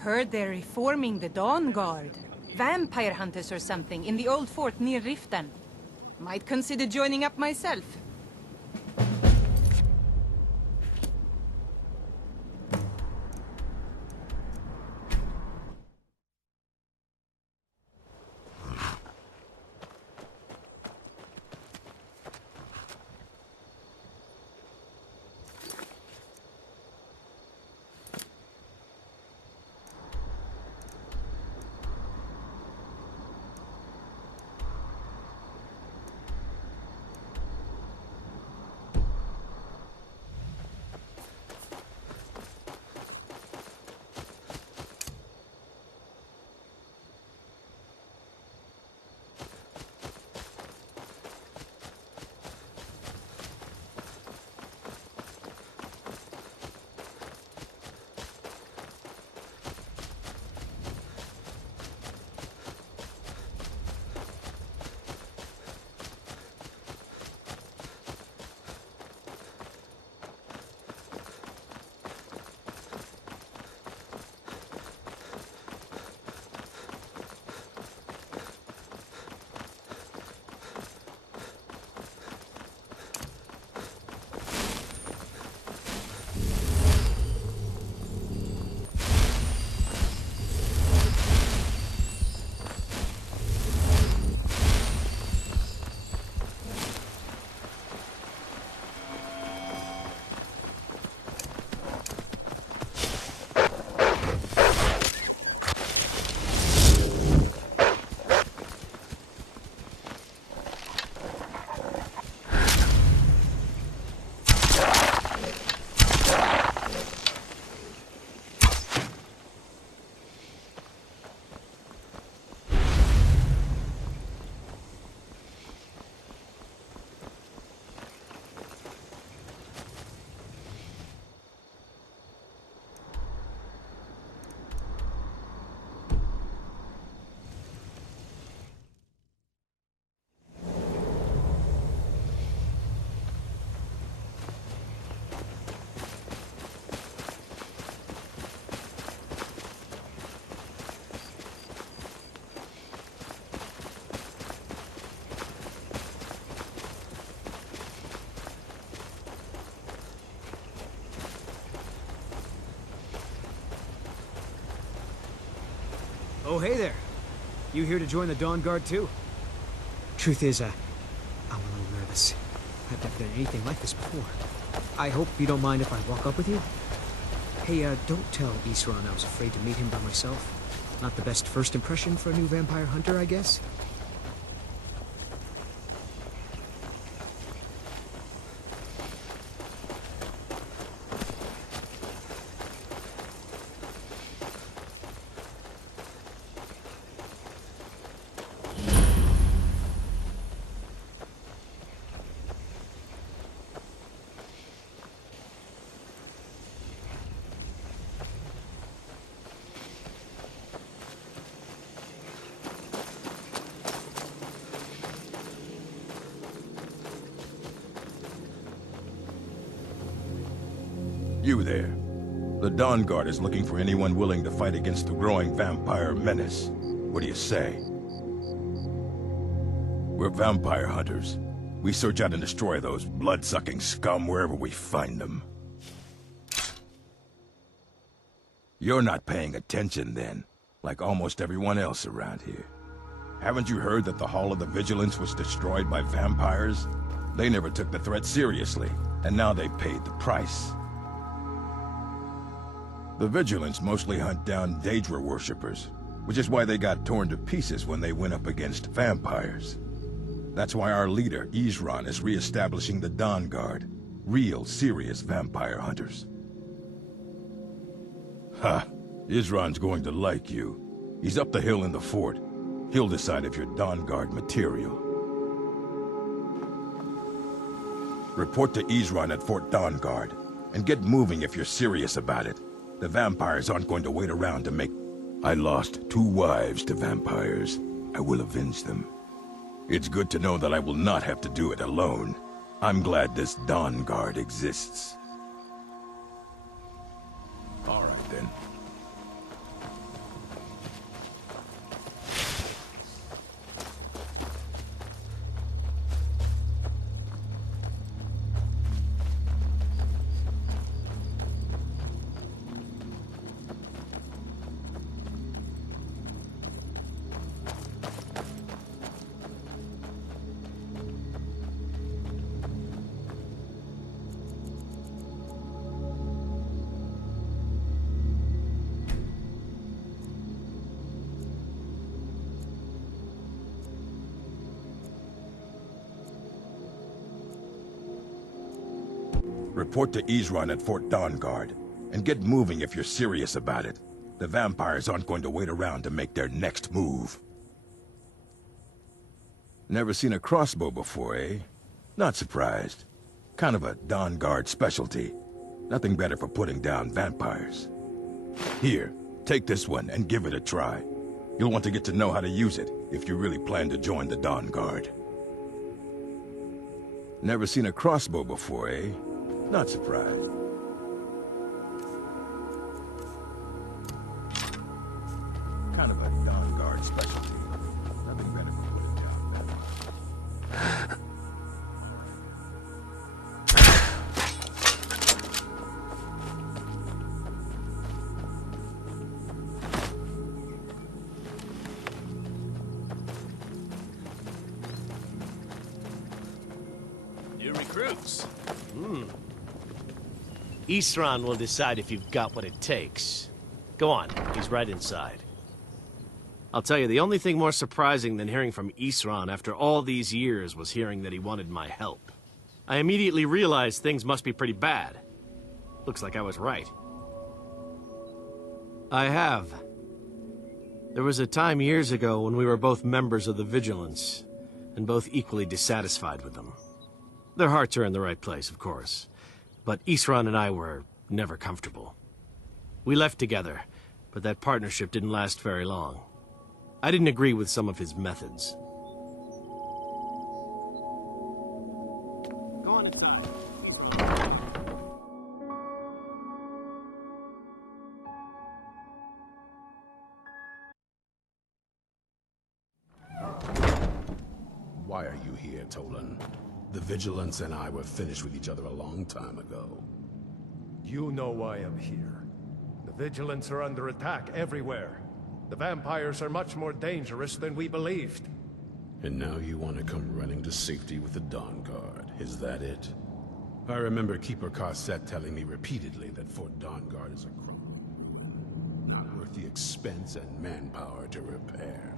Heard they're reforming the Dawnguard. Vampire hunters or something in the old fort near Riften. Might consider joining up myself. Oh, hey there. You here to join the Dawnguard too? Truth is, I'm a little nervous. I've never done anything like this before. I hope you don't mind if I walk up with you? Hey, don't tell Isran I was afraid to meet him by myself. Not the best first impression for a new vampire hunter, I guess? You there. The Dawnguard is looking for anyone willing to fight against the growing vampire menace. What do you say? We're vampire hunters. We search out and destroy those blood-sucking scum wherever we find them. You're not paying attention then, like almost everyone else around here. Haven't you heard that the Hall of the Vigilance was destroyed by vampires? They never took the threat seriously, and now they paid the price. The Vigilance mostly hunt down Daedra worshippers, which is why they got torn to pieces when they went up against vampires. That's why our leader, Isran, is re-establishing the Dawnguard. Real, serious vampire hunters. Ha! Isran's going to like you. He's up the hill in the fort. He'll decide if you're Dawnguard material. Report to Isran at Fort Dawnguard, and get moving if you're serious about it. The vampires aren't going to wait around to make... I lost 2 wives to vampires. I will avenge them. It's good to know that I will not have to do it alone. I'm glad this Dawnguard exists. All right, then. Report to Isran at Fort Dawnguard, and get moving if you're serious about it. The vampires aren't going to wait around to make their next move. Never seen a crossbow before, eh? Not surprised. Kind of a Dawnguard specialty. Nothing better for putting down vampires. Here, take this one and give it a try. You'll want to get to know how to use it if you really plan to join the Dawnguard. Never seen a crossbow before, eh? Not surprised. Kind of a Dawnguard specialty. Nothing better for putting down vampires. New recruits. Isran will decide if you've got what it takes. Go on, he's right inside. I'll tell you, the only thing more surprising than hearing from Isran after all these years was hearing that he wanted my help. I immediately realized things must be pretty bad. Looks like I was right. I have. There was a time years ago when we were both members of the Vigilance, and both equally dissatisfied with them. Their hearts are in the right place, of course, but Isran and I were never comfortable. We left together, but that partnership didn't last very long. I didn't agree with some of his methods. Go on inside. Why are you here, Tolan? The Vigilance and I were finished with each other a long time ago. You know why I'm here. The Vigilance are under attack everywhere. The vampires are much more dangerous than we believed. And now you want to come running to safety with the Dawnguard. Is that it? I remember Keeper Carset telling me repeatedly that Fort Dawnguard is a crime. Not worth the expense and manpower to repair.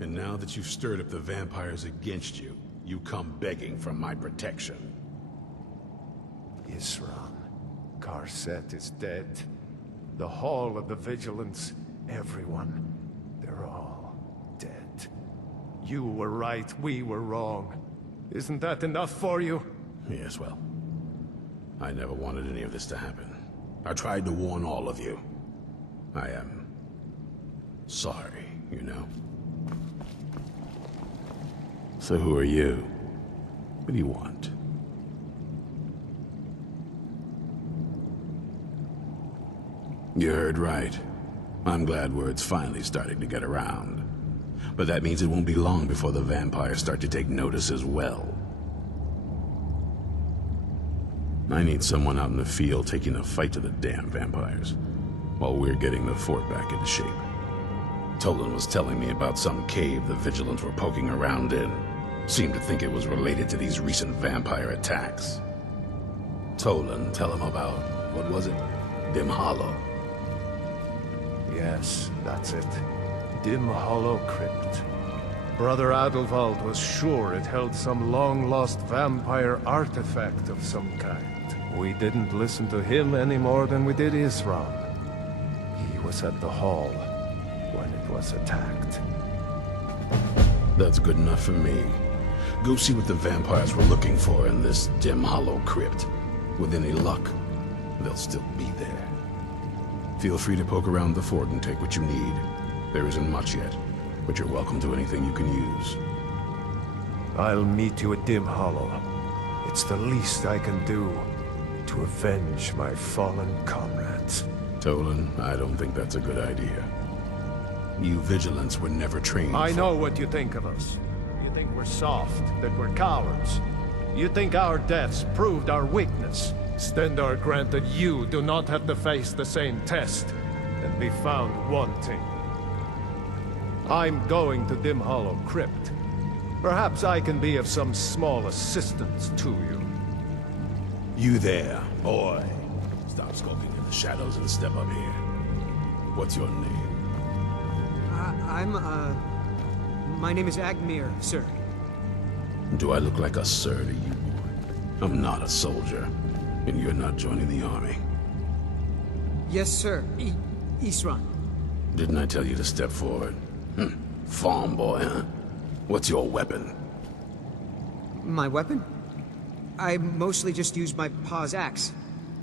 And now that you've stirred up the vampires against you, you come begging for my protection. Isran, Carset is dead. The Hall of the Vigilance, everyone, they're all dead. You were right, we were wrong. Isn't that enough for you? Yes, well, I never wanted any of this to happen. I tried to warn all of you. I am sorry, you know. So who are you? What do you want? You heard right. I'm glad word's finally starting to get around. But that means it won't be long before the vampires start to take notice as well. I need someone out in the field taking the fight to the damn vampires, while we're getting the fort back into shape. Tolan was telling me about some cave the Vigilants were poking around in. Seemed to think it was related to these recent vampire attacks. Tolan, tell him about, what was it? Dim Hollow. Yes, that's it. Dim Hollow Crypt. Brother Adelwald was sure it held some long-lost vampire artifact of some kind. We didn't listen to him any more than we did Isran. He was at the hall when it was attacked. That's good enough for me. Go see what the vampires were looking for in this Dim Hollow Crypt. With any luck, they'll still be there. Feel free to poke around the fort and take what you need. There isn't much yet, but you're welcome to anything you can use. I'll meet you at Dim Hollow. It's the least I can do to avenge my fallen comrades. Tolan, I don't think that's a good idea. You Vigilants were never trained I for... know what you think of us. You think we're soft, that we're cowards. You think our deaths proved our weakness. Stendarr granted you do not have to face the same test and be found wanting. I'm going to Dim Hollow Crypt. Perhaps I can be of some small assistance to you. You there, boy. Stop skulking in the shadows and step up here. What's your name? My name is Agmir, sir. Do I look like a sir to you, boy? I'm not a soldier. And you're not joining the army. Yes, sir. East Run. Didn't I tell you to step forward? Farm boy, huh? What's your weapon? My weapon? I mostly just use my paw's axe.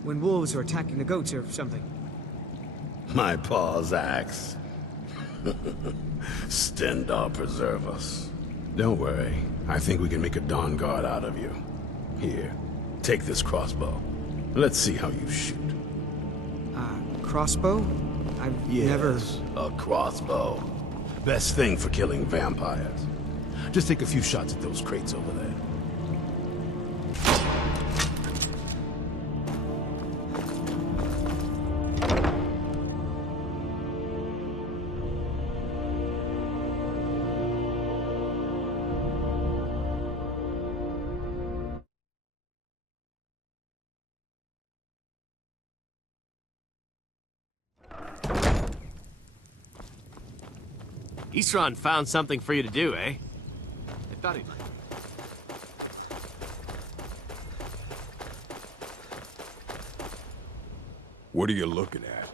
When wolves are attacking the goats or something. My paw's axe. Stendar preserve us. Don't worry. I think we can make a Dawnguard out of you. Here, take this crossbow. Let's see how you shoot. Crossbow? I've never... a crossbow. Best thing for killing vampires. Just take a few shots at those crates over there. Isran found something for you to do, eh? I thought he'd... What are you looking at?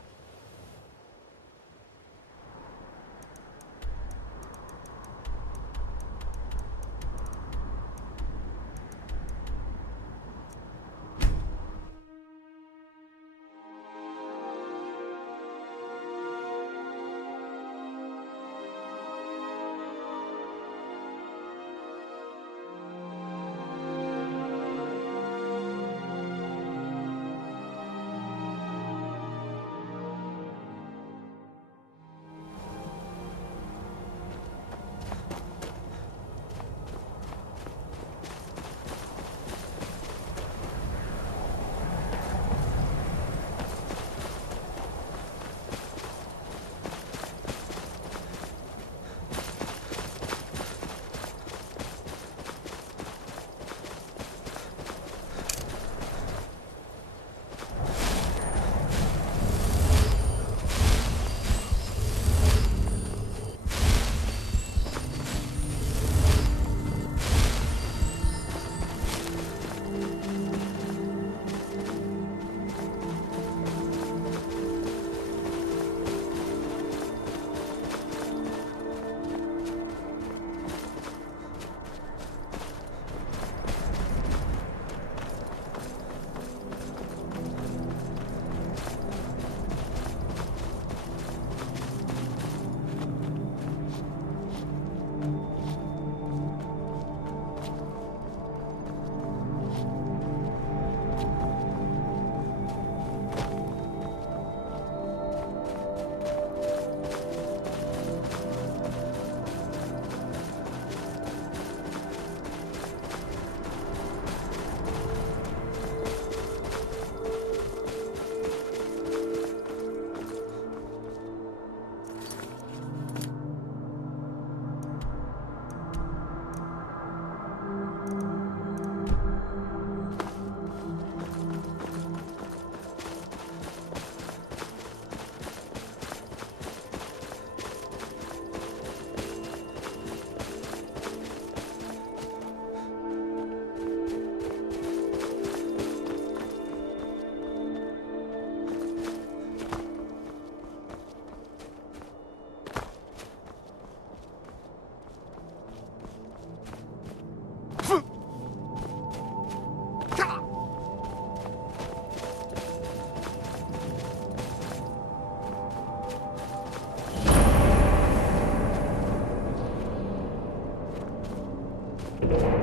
you